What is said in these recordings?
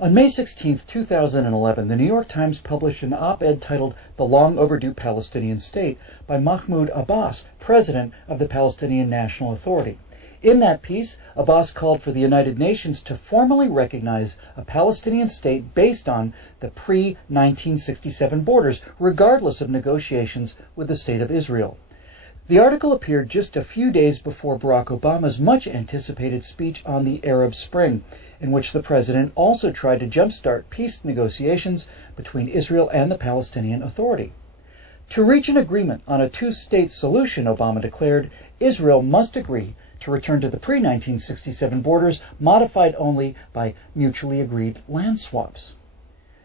On May 16, 2011, the New York Times published an op-ed titled "The Long Overdue Palestinian State" by Mahmoud Abbas, president of the Palestinian National Authority. In that piece, Abbas called for the United Nations to formally recognize a Palestinian state based on the pre-1967 borders, regardless of negotiations with the State of Israel. The article appeared just a few days before Barack Obama's much-anticipated speech on the Arab Spring, in which the president also tried to jumpstart peace negotiations between Israel and the Palestinian Authority. To reach an agreement on a two-state solution, Obama declared, Israel must agree to return to the pre-1967 borders, modified only by mutually agreed land swaps.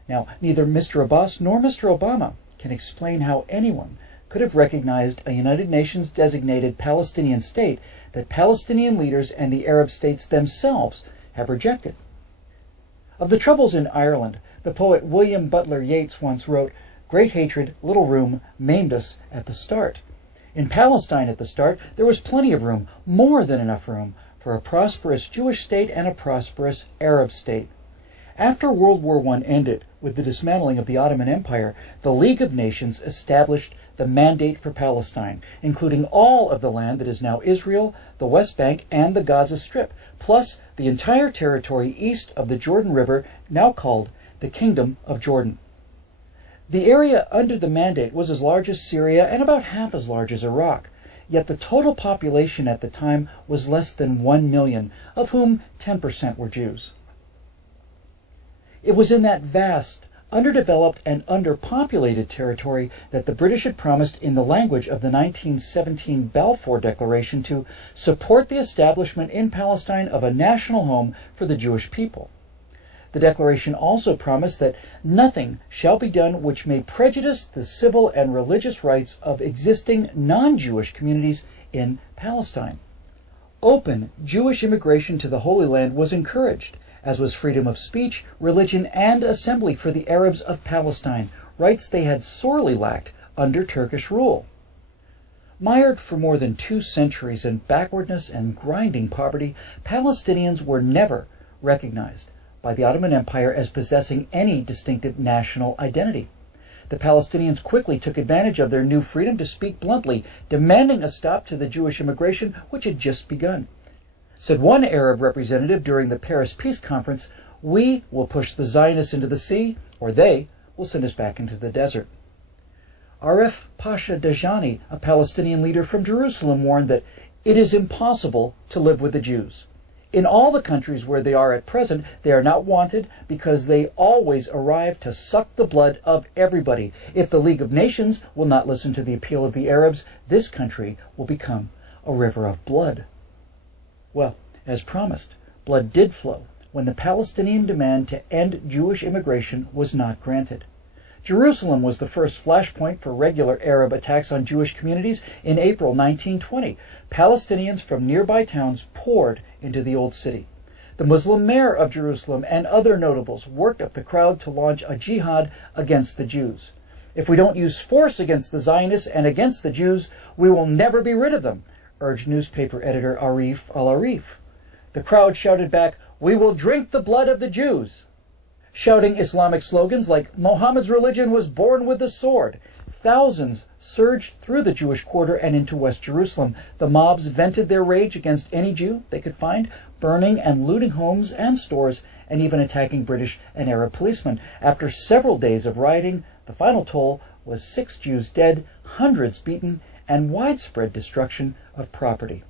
Now, neither Mr. Abbas nor Mr. Obama can explain how anyone could have recognized a United Nations designated Palestinian state that Palestinian leaders and the Arab states themselves have rejected. Of the troubles in Ireland, the poet William Butler Yeats once wrote, "Great hatred, little room, maimed us at the start." In Palestine at the start, there was plenty of room, more than enough room, for a prosperous Jewish state and a prosperous Arab state. After World War I ended, with the dismantling of the Ottoman Empire, the League of Nations established the Mandate for Palestine, including all of the land that is now Israel, the West Bank, and the Gaza Strip, plus the entire territory east of the Jordan River, now called the Kingdom of Jordan. The area under the Mandate was as large as Syria and about half as large as Iraq, yet the total population at the time was less than 1 million, of whom 10% were Jews. It was in that vast, underdeveloped and underpopulated territory that the British had promised in the language of the 1917 Balfour Declaration to support the establishment in Palestine of a national home for the Jewish people. The declaration also promised that nothing shall be done which may prejudice the civil and religious rights of existing non-Jewish communities in Palestine. Open Jewish immigration to the Holy Land was encouraged, as was freedom of speech, religion, and assembly for the Arabs of Palestine, rights they had sorely lacked under Turkish rule. Mired for more than 2 centuries in backwardness and grinding poverty, Palestinians were never recognized by the Ottoman Empire as possessing any distinctive national identity. The Palestinians quickly took advantage of their new freedom to speak bluntly, demanding a stop to the Jewish immigration which had just begun. Said one Arab representative during the Paris Peace Conference, "We will push the Zionists into the sea, or they will send us back into the desert." Aref Pasha Dajani, a Palestinian leader from Jerusalem, warned that it is impossible to live with the Jews. In all the countries where they are at present, they are not wanted because they always arrive to suck the blood of everybody. If the League of Nations will not listen to the appeal of the Arabs, this country will become a river of blood. Well, as promised, blood did flow when the Palestinian demand to end Jewish immigration was not granted. Jerusalem was the first flashpoint for regular Arab attacks on Jewish communities in April 1920. Palestinians from nearby towns poured into the old city. The Muslim mayor of Jerusalem and other notables worked up the crowd to launch a jihad against the Jews. "If we don't use force against the Zionists and against the Jews, we will never be rid of them," urged newspaper editor Arif al-Arif. The crowd shouted back, "We will drink the blood of the Jews," shouting Islamic slogans like "Muhammad's religion was born with the sword." Thousands surged through the Jewish quarter and into West Jerusalem. The mobs vented their rage against any Jew they could find, burning and looting homes and stores, and even attacking British and Arab policemen. After several days of rioting, the final toll was 6 Jews dead, hundreds beaten, and widespread destruction of property.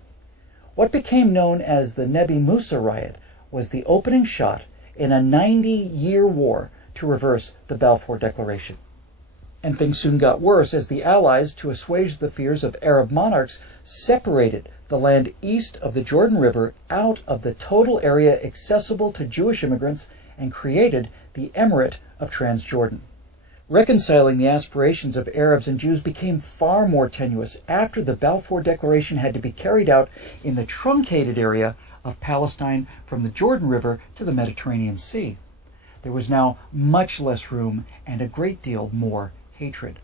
What became known as the Nebi Musa riot was the opening shot in a 90-year war to reverse the Balfour Declaration. And things soon got worse as the Allies, to assuage the fears of Arab monarchs, separated the land east of the Jordan River out of the total area accessible to Jewish immigrants and created the Emirate of Transjordan. Reconciling the aspirations of Arabs and Jews became far more tenuous after the Balfour Declaration had to be carried out in the truncated area of Palestine from the Jordan River to the Mediterranean Sea. There was now much less room and a great deal more hatred.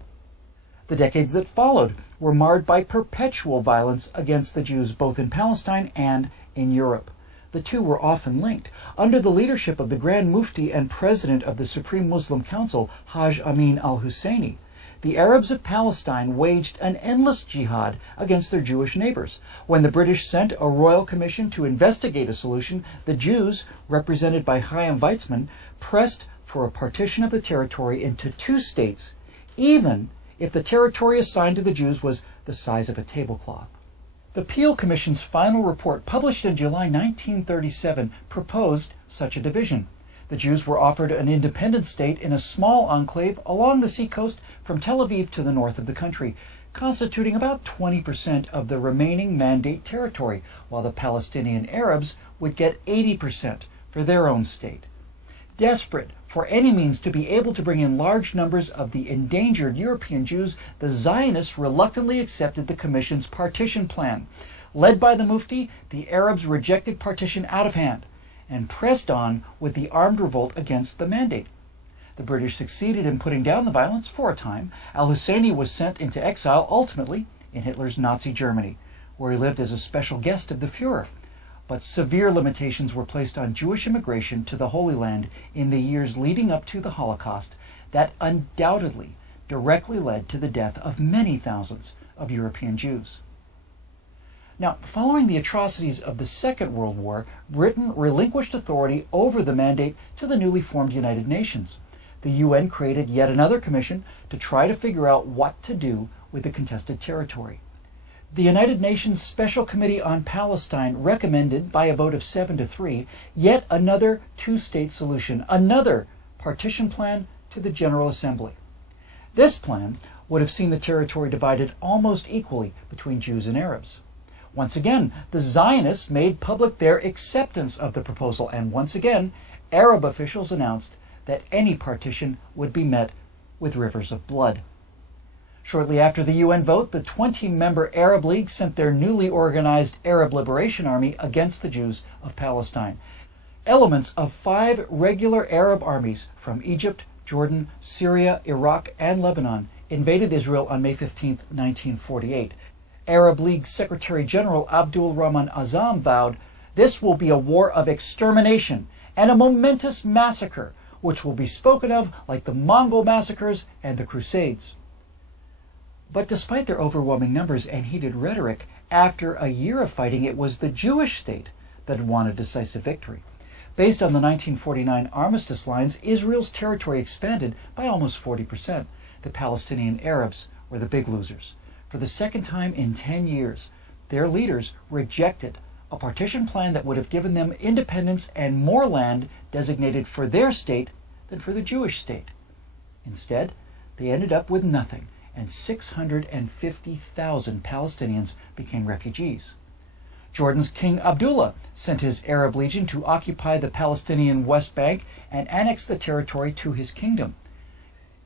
The decades that followed were marred by perpetual violence against the Jews both in Palestine and in Europe. the two were often linked. Under the leadership of the Grand Mufti and President of the Supreme Muslim Council, Haj Amin al-Husseini, the Arabs of Palestine waged an endless jihad against their Jewish neighbors. When the British sent a royal commission to investigate a solution, the Jews, represented by Chaim Weizmann, pressed for a partition of the territory into two states, even if the territory assigned to the Jews was the size of a tablecloth. The Peel Commission's final report, published in July 1937, proposed such a division. The Jews were offered an independent state in a small enclave along the seacoast from Tel Aviv to the north of the country, constituting about 20% of the remaining Mandate territory, while the Palestinian Arabs would get 80% for their own state. Desperate for any means to be able to bring in large numbers of the endangered European Jews, the Zionists reluctantly accepted the Commission's partition plan. Led by the Mufti, the Arabs rejected partition out of hand and pressed on with the armed revolt against the Mandate. The British succeeded in putting down the violence for a time. Al-Husseini was sent into exile, ultimately in Hitler's Nazi Germany, where he lived as a special guest of the Führer. But severe limitations were placed on Jewish immigration to the Holy Land in the years leading up to the Holocaust that undoubtedly directly led to the death of many thousands of European Jews. Now, following the atrocities of the Second World War, Britain relinquished authority over the Mandate to the newly formed United Nations. The UN created yet another commission to try to figure out what to do with the contested territory. The United Nations Special Committee on Palestine recommended, by a vote of 7-3, yet another two-state solution, another partition plan to the General Assembly. This plan would have seen the territory divided almost equally between Jews and Arabs. Once again, the Zionists made public their acceptance of the proposal, and once again, Arab officials announced that any partition would be met with rivers of blood. Shortly after the UN vote, the 20-member Arab League sent their newly organized Arab Liberation Army against the Jews of Palestine. Elements of 5 regular Arab armies from Egypt, Jordan, Syria, Iraq, and Lebanon invaded Israel on May 15, 1948. Arab League Secretary General Abdul Rahman Azam vowed, "This will be a war of extermination and a momentous massacre, which will be spoken of like the Mongol massacres and the Crusades." But despite their overwhelming numbers and heated rhetoric, after a year of fighting, it was the Jewish state that had won a decisive victory. Based on the 1949 armistice lines, Israel's territory expanded by almost 40%. The Palestinian Arabs were the big losers. For the second time in 10 years, their leaders rejected a partition plan that would have given them independence and more land designated for their state than for the Jewish state. Instead, they ended up with nothing, and 650,000 Palestinians became refugees. Jordan's King Abdullah sent his Arab legion to occupy the Palestinian West Bank and annex the territory to his kingdom.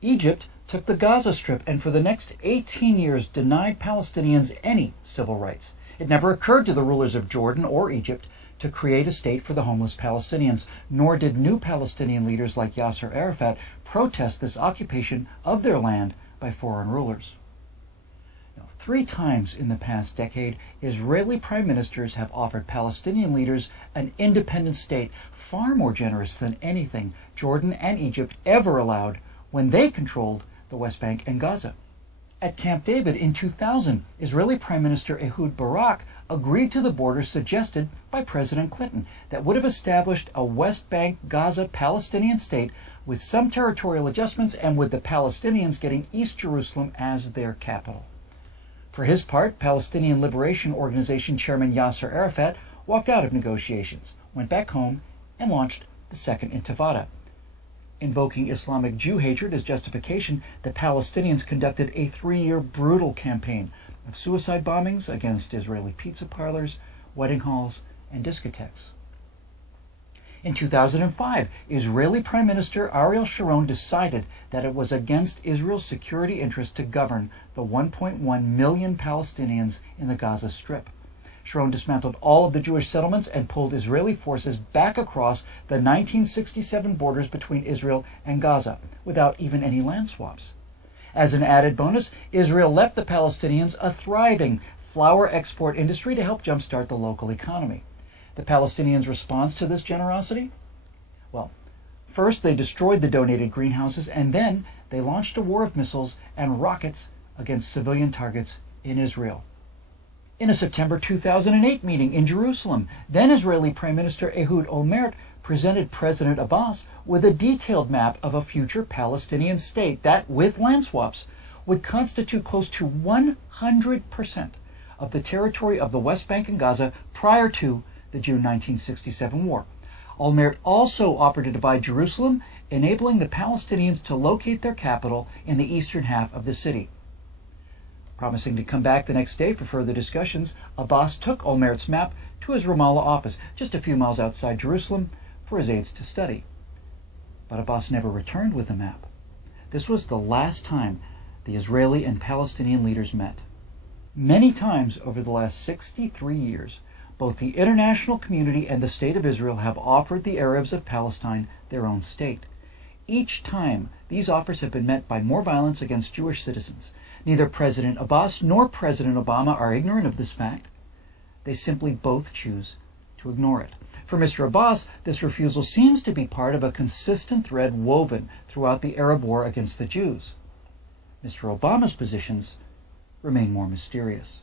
Egypt took the Gaza Strip and for the next 18 years denied Palestinians any civil rights. It never occurred to the rulers of Jordan or Egypt to create a state for the homeless Palestinians, nor did new Palestinian leaders like Yasser Arafat protest this occupation of their land by foreign rulers. Now, 3 times in the past decade, Israeli prime ministers have offered Palestinian leaders an independent state, far more generous than anything Jordan and Egypt ever allowed when they controlled the West Bank and Gaza. At Camp David in 2000, Israeli Prime Minister Ehud Barak agreed to the border suggested by President Clinton that would have established a West Bank Gaza Palestinian state with some territorial adjustments and with the Palestinians getting East Jerusalem as their capital. For his part, Palestinian Liberation Organization Chairman Yasser Arafat walked out of negotiations, went back home, and launched the Second Intifada. Invoking Islamic Jew hatred as justification, the Palestinians conducted a 3-year brutal campaign of suicide bombings against Israeli pizza parlors, wedding halls, and discotheques. In 2005, Israeli Prime Minister Ariel Sharon decided that it was against Israel's security interest to govern the 1.1 million Palestinians in the Gaza Strip. Sharon dismantled all of the Jewish settlements and pulled Israeli forces back across the 1967 borders between Israel and Gaza without even any land swaps. As an added bonus, Israel left the Palestinians a thriving flour export industry to help jumpstart the local economy. the Palestinians' response to this generosity? Well, first they destroyed the donated greenhouses, and then they launched a war of missiles and rockets against civilian targets in Israel. In a September 2008 meeting in Jerusalem, then Israeli Prime Minister Ehud Olmert presented President Abbas with a detailed map of a future Palestinian state that, with land swaps, would constitute close to 100% of the territory of the West Bank and Gaza prior to the June 1967 war. Olmert also offered to divide Jerusalem, enabling the Palestinians to locate their capital in the eastern half of the city. Promising to come back the next day for further discussions, Abbas took Olmert's map to his Ramallah office, just a few miles outside Jerusalem, for his aides to study. But Abbas never returned with the map. This was the last time the Israeli and Palestinian leaders met. Many times over the last 63 years, both the international community and the State of Israel have offered the Arabs of Palestine their own state. Each time, these offers have been met by more violence against Jewish citizens. Neither President Abbas nor President Obama are ignorant of this fact. They simply both choose to ignore it. For Mr. Abbas, this refusal seems to be part of a consistent thread woven throughout the Arab war against the Jews. Mr. Obama's positions remain more mysterious.